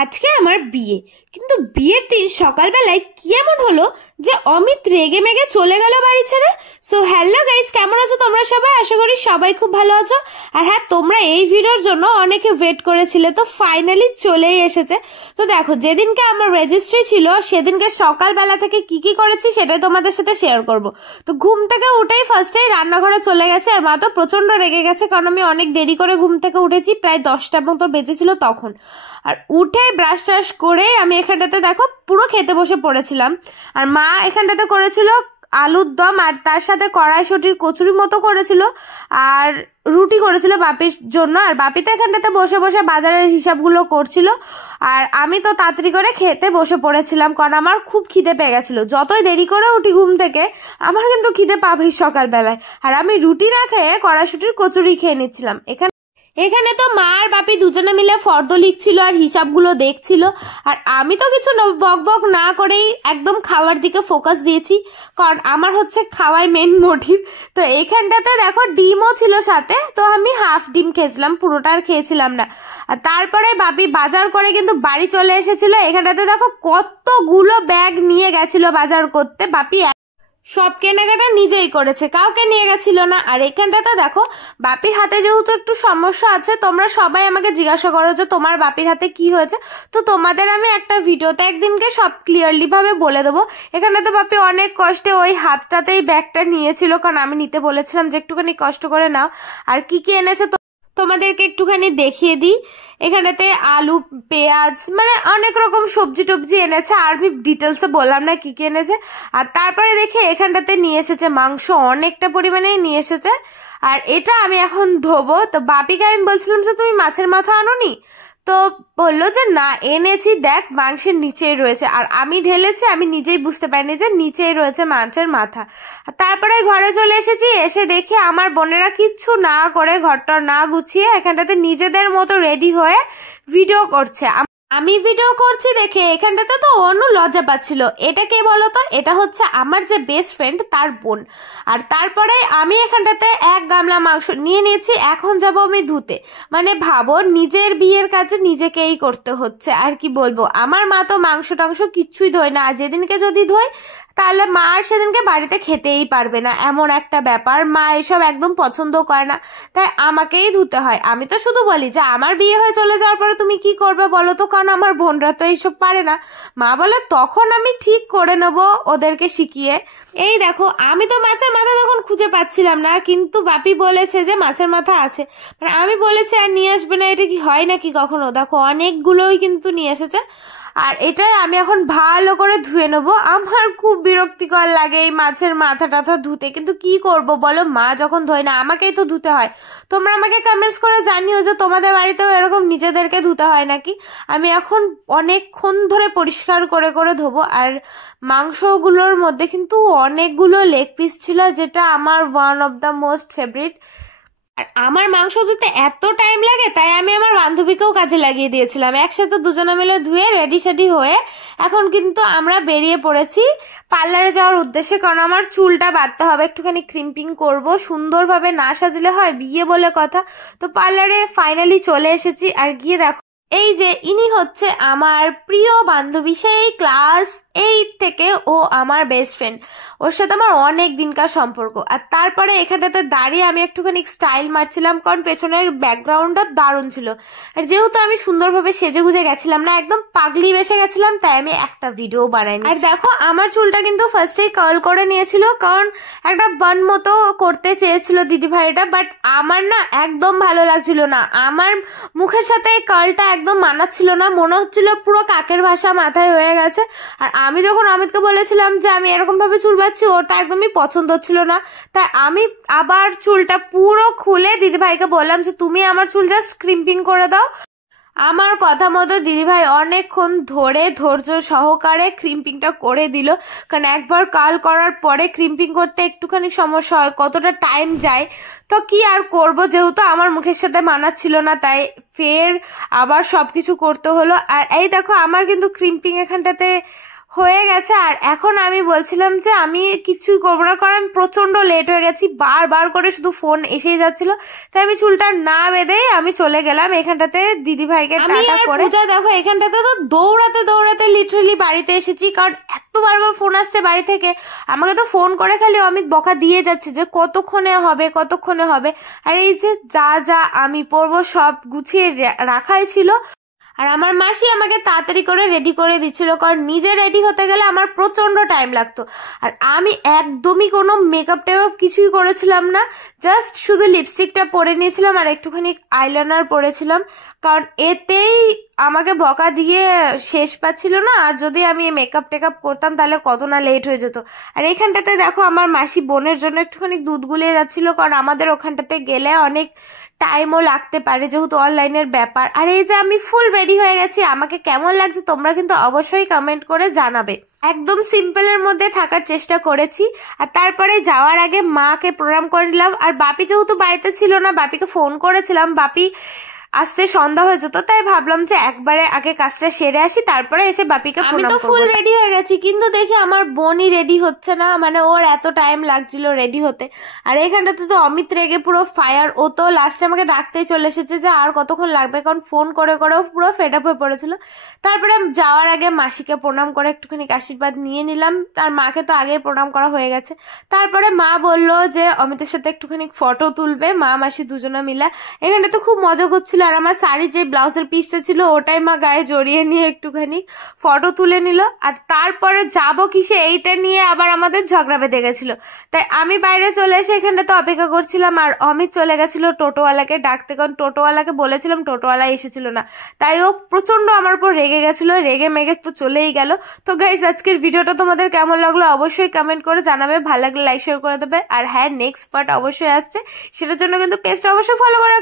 আজকে আমার বিয়ে, কিন্তু বিয়ের দিন সকালবেলায় কি এমন হলো যে অমিত রেগে মেগে চলে গেল বাড়ি ছেড়ে। সো হ্যালো গাইস, কেমন আছো তোমরা সবাই? আশা করি সবাই খুব ভালো আছো। আর হ্যাঁ, তোমরা এই ভিডিওর জন্য অনেকে ওয়েট করেছিলে, তো ফাইনালি চলেই এসেছে। তো দেখো, যেদিনকে আমার রেজিস্ট্রি ছিল সেদিনকে সকালবেলা থেকে কি কি করেছি সেটাই তোমাদের সাথে শেয়ার করব। তো ঘুম থেকে উঠেই ফার্স্টেই রান্নাঘরে চলে গেছে, আর মা তো প্রচন্ড রেগে গেছে কারণ আমি অনেক দেরি করে ঘুম থেকে উঠেছি, প্রায় 10টা মতো বেজেছিল তখন। আর উঠে ব্রাশ টাশ করে আমি এখানটাতে দেখো পুরো খেতে বসে পড়েছিলাম। আর মা এখানটাতে করেছিল আলুর দম, আর তার সাথে কড়াইশুটির কচুরি মতো করেছিল, আর রুটি করেছিল বাপির জন্য। আর বাপি তো এখানটাতে বসে বসে বাজারের হিসাবগুলো করছিল, আর আমি তো তাড়াতাড়ি করে খেতে বসে পড়েছিলাম কারণ আমার খুব খিদে পেয়ে গেছিল। যতই দেরি করে উঠি ঘুম থেকে, আমার কিন্তু খিদে পাবেই সকালবেলায়। আর আমি রুটি না খেয়ে কড়াইশুটির কচুরি খেয়ে নিচ্ছিলাম। এখানে তো মা আর বাপি দুজনে মিলে ফর্দ লিখছিল আর হিসাবগুলো দেখছিল, আর আমি তো কিছু বক বক না করেই একদম খাওয়ার দিকে ফোকাস দিয়েছি, কারণ আমার হচ্ছে খাওয়াই মেন মোটিভ। তো এখানটাতে দেখো ডিমও ছিল সাথে, তো আমি হাফ ডিম খেয়েছিলাম, পুরোটা আর খেয়েছিলাম না। আর তারপরে বাপি বাজার করে কিন্তু বাড়ি চলে এসেছিল। এখানটাতে দেখো কতগুলো ব্যাগ নিয়ে গেছিল বাজার করতে। বাপি সব কেনাকাটা নিজেই করেছে, কাউকে নিয়ে গেছিল না। আর এখানটাতে দেখো বাপির হাতে যেহেতু একটু সমস্যা আছে, তোমরা সবাই আমাকে জিজ্ঞাসা করো যে তোমার বাপির হাতে কি হয়েছে, তো তোমাদের আমি একটা ভিডিওতে একদিনকে সব ক্লিয়ারলি ভাবে বলে দেবো। এখানটাতে বাপি অনেক কষ্টে ওই হাতটাতেই ব্যাগটা নিয়েছিল, কারণ আমি নিতে বলেছিলাম যে একটুখানি কষ্ট করে নাও। আর কি কি এনেছে তোমাদেরকে একটুখানি দেখিয়ে দিই। এখানেতে আলু, পেঁয়াজ, মানে অনেক রকম সবজি টবজি এনেছে, আর আমি ডিটেলসে বললাম না কি কি এনেছে। আর তারপরে দেখে এখানটাতে নিয়ে এসেছে মাংস, অনেকটা পরিমাণেই নিয়ে এসেছে। আর এটা আমি এখন ধোবো। তো বাপিকে আমি বলছিলাম যে তুমি মাছের মাথা আনোনি, তো বললো যে না এনেছি, দেখ মাংসের নিচেই রয়েছে। আর আমি ঢেলেছি, আমি নিজেই বুঝতে পারিনি যে নিচেই রয়েছে মাছের মাথা। তারপরে ঘরে চলে এসেছি, এসে দেখি আমার বোনেরা কিচ্ছু না করে, ঘরটা না গুছিয়ে এখানটাতে নিজেদের মতো রেডি হয়ে ভিডিও করছে। আমি ভিডিও করছি দেখে এখানটাতে তো অনু লজ্জা পাচ্ছিল। এটা কে বলতো? এটা হচ্ছে আমার যে বেস্ট ফ্রেন্ড, তার বোন। আর তারপরে আমি এখানটাতে এক গামলা মাংস নিয়ে নিয়েছি, এখন যাব আমি ধুতে। মানে ভাবো, নিজের বিয়ের কাজে নিজেকেই করতে হচ্ছে। আর কি বলবো, আমার মা তো মাংস টাংস কিচ্ছুই ধোয় না, আর যেদিনকে যদি ধোয় তাহলে মা আর সেদিনকে বাড়িতে খেতেই পারবে না, এমন একটা ব্যাপার। মা এসব একদম পছন্দ করে না, তাই আমাকেই ধুতে হয়। আমি তো শুধু বলি যে আমার বিয়ে হয়ে চলে যাওয়ার পরে তুমি কি করবে বলো তো, কারণ আমার বোনরা তো এইসব পারে না। মা বলে তখন আমি ঠিক করে নেবো ওদেরকে শিখিয়ে। এই দেখো, আমি তো মাছের মাথা তখন খুঁজে পাচ্ছিলাম না, কিন্তু বাপি বলেছে যে মাছের মাথা আছে। মানে আমি বলেছি আর নিয়ে আসবে না, এটা কি হয় নাকি কখনো? দেখো অনেকগুলোই কিন্তু নিয়ে এসেছে। আর এটাই আমি এখন ভালো করে ধুয়ে নেবো। আমার খুব বিরক্তিকর লাগে এই মাছের মাথা টাথা ধুতে, কিন্তু কি করব বলো, মা যখন ধোয় না আমাকেই তো ধুতে হয়। তোমরা আমাকে কমেন্টস করে জানিও যে তোমাদের বাড়িতেও এরকম নিজেদেরকে ধুতে হয় নাকি। আমি এখন অনেকক্ষণ ধরে পরিষ্কার করে করে ধোবো। আর মাংসগুলোর মধ্যে কিন্তু অনেকগুলো লেগ পিস ছিল, যেটা আমার one of the most favourite. আর আমার মাংস ধুতে এত টাইম লাগে, তাই আমি আমার বান্ধবীকেও কাজে লাগিয়ে দিয়েছিলাম। একসাথে দুজনে মিলে ধুয়ে রেডি সেডি হয়ে এখন কিন্তু আমরা বেরিয়ে পড়েছি পার্লারে যাওয়ার উদ্দেশ্যে, কারণ আমার চুলটা বাঁধতে হবে, একটুখানি ক্রিম্পিং করব। সুন্দরভাবে না সাজলে হয়, বিয়ে বলে কথা। তো পার্লারে ফাইনালি চলে এসেছি। আর গিয়ে দেখো, এই যে ইনি হচ্ছে আমার প্রিয় বান্ধবী, সেই ক্লাস 8 থেকে ও আমার বেস্ট ফ্রেন্ড। ওর সাথে আমার অনেক দিনকার সম্পর্ক। আর তারপরে এখানটাতে দাঁড়িয়ে আমি একটুখানি স্টাইল মারছিলাম, কারণ পেছনের ব্যাকগ্রাউন্ডটা দারুণ ছিল। আর যেহেতু আমি সুন্দরভাবে সেজে গুজে গেছিলাম না, একদম পাগলি বেসে গেছিলাম, তাই আমি একটা ভিডিও বানাইনি। আর দেখো, আমার চুলটা কিন্তু ফার্স্টেই কার্ল করে নিয়েছিল, কারণ একটা বান মতো করতে চেয়েছিল দিদিভাইটা, বাট আমার না একদম ভালো লাগছিল না। আমার মুখের সাথে কার্লটা একদম মানাচ্ছিল না, মনে হচ্ছিল পুরো কাকের ভাষা মাথায় হয়ে গেছে। আর আমি যখন অমিতকে বলেছিলাম যে আমি এরকম ভাবে চুল বাঁধছি, ওটা একদমই পছন্দ হচ্ছিল না, তাই আমি আবার চুলটা পুরো খুলে দিদিভাইকে বললাম যে তুমি আমার চুল জাস্ট ক্রিম্পিং করে দাও। আমার কথা মতো দিদিভাই অনেকক্ষণ ধরে ধৈর্য সহকারে ক্রিম্পিংটা করে দিল, কারণ একবার কার্ল করার পরে ক্রিম্পিং করতে একটুখানি সমস্যা হয়, কতটা টাইম যায়। তো কি আর করব, যেহেতু আমার মুখের সাথে মানাচ্ছিল না, তাই ফের আবার সবকিছু করতে হলো। আর এই দেখো, আমার কিন্তু ক্রিম্পিং এখানটাতে হয়ে গেছে। আর এখন আমি বলছিলাম যে আমি কিছুই করবো না, কারণ আমি প্রচন্ড লেট হয়ে গেছি, বারবার করে শুধু ফোন এসেই যাচ্ছিল। তাই আমি চুলটা না বেঁধেই আমি চলে গেলাম এখানটাতে দিদি ভাইকে টাটা করে। পূজা দেখো এখানটাতে তো দৌড়াতে দৌড়াতে লিটারালি বাড়িতে এসেছি, কারণ এত বারবার ফোন আসছে বাড়ি থেকে। আমাকে তো ফোন করে খালি অমিত বকা দিয়ে যাচ্ছে যে কতক্ষণে হবে কতক্ষণে হবে। আর এই যে যা যা আমি পরবো সব গুছিয়ে রাখাই ছিল। আর আমার মাসি আমাকে তাড়াতাড়ি করে রেডি করে দিচ্ছিল, কারণ নিজে রেডি হতে গেলে আমার প্রচন্ড টাইম লাগতো। আর আমি একদমই কোনো মেকআপ টেকআপ কিছুই করেছিলাম না, জাস্ট শুধু লিপস্টিকটা পরে নিয়েছিলাম আর একটুখানি আইলাইনার পরেছিলাম, কারণ এতেই আমাকে বকা দিয়ে শেষ পাচ্ছিল না। আর যদি আমি মেকআপ টেকআপ করতাম তাহলে কত না লেট হয়ে যেত। আর এখানটাতে দেখো আমার মাসি বোনের জন্য একটুখানি দুধ গুলিয়ে যাচ্ছিল, কারণ আমাদের ওখানটাতে গেলে অনেক টাইমও লাগতে পারে যেহেতু অনলাইনের ব্যাপার। আর এই যে আমি ফুল রেডি হয়ে গেছি, আমাকে কেমন লাগছে তোমরা কিন্তু অবশ্যই কমেন্ট করে জানাবে। একদম সিম্পলের মধ্যে থাকার চেষ্টা করেছি। আর তারপরে যাওয়ার আগে মাকে প্রণাম করে নিলাম। আর বাপি যেহেতু বাড়িতে ছিল না, বাপিকে ফোন করেছিলাম, বাপি আসতে সন্ধ্যা হয়ে যেত, তাই ভাবলাম যে একবারে আগে কাজটা সেরে আসি তারপরে এসে বাপিকে প্রণাম করব। আমি তো ফুল রেডি হয়ে গেছি, কিন্তু দেখি আমার বোনই রেডি হচ্ছে না, মানে ওর এত টাইম লাগছিল রেডি হতে। আর এখানটাতে তো অমিত রেগে পুরো ফায়ার, ও তো লাস্টে আমাকে ডাকতেই চলে এসেছে যে আর কতক্ষণ লাগবে, কারণ ফোন করে করেও পুরো ফেড আপ হয়ে পড়েছিল। তারপরে যাওয়ার আগে মাসিকে প্রণাম করে একটুখানি আশীর্বাদ নিয়ে নিলাম, তার মাকে তো আগে প্রণাম করা হয়ে গেছে। তারপরে মা বললো যে অমিতের সাথে একটুখানি ফটো তুলবে, মা মাসি দুজনে মিলে। এখানে তো খুব মজা করছিল। আর আমার শাড়ির যে ব্লাউজের পিসটা ছিল ওটাই মা গায়ে জড়িয়ে নিয়ে একটুখানি ফটো তুলে নিল। আর তারপরে যাবো কিসে এইটা নিয়ে আবার আমাদের ঝগড়া বেঁধে গেছিল, তাই আমি বাইরে চলে এসে এখানে তো অপেক্ষা করছিলাম। আর অমিত চলে গেছিল টোটোওয়ালাকে ডাকতে, কারণ টোটোওয়ালাকে বলেছিলাম, টোটোওয়ালা এসেছিল না, তাই ও প্রচন্ড আমার উপর রেগে গেছিল, রেগে মেগে তো চলেই গেল। তো গাইজ আজকের ভিডিওটা তোমাদের কেমন লাগলো অবশ্যই কমেন্ট করে জানাবে, ভালো লাগলে লাইক শেয়ার করে দেবে। আর হ্যাঁ, নেক্সট পার্ট অবশ্যই আসছে, সেটার জন্য কিন্তু পেজটা অবশ্যই ফলো করে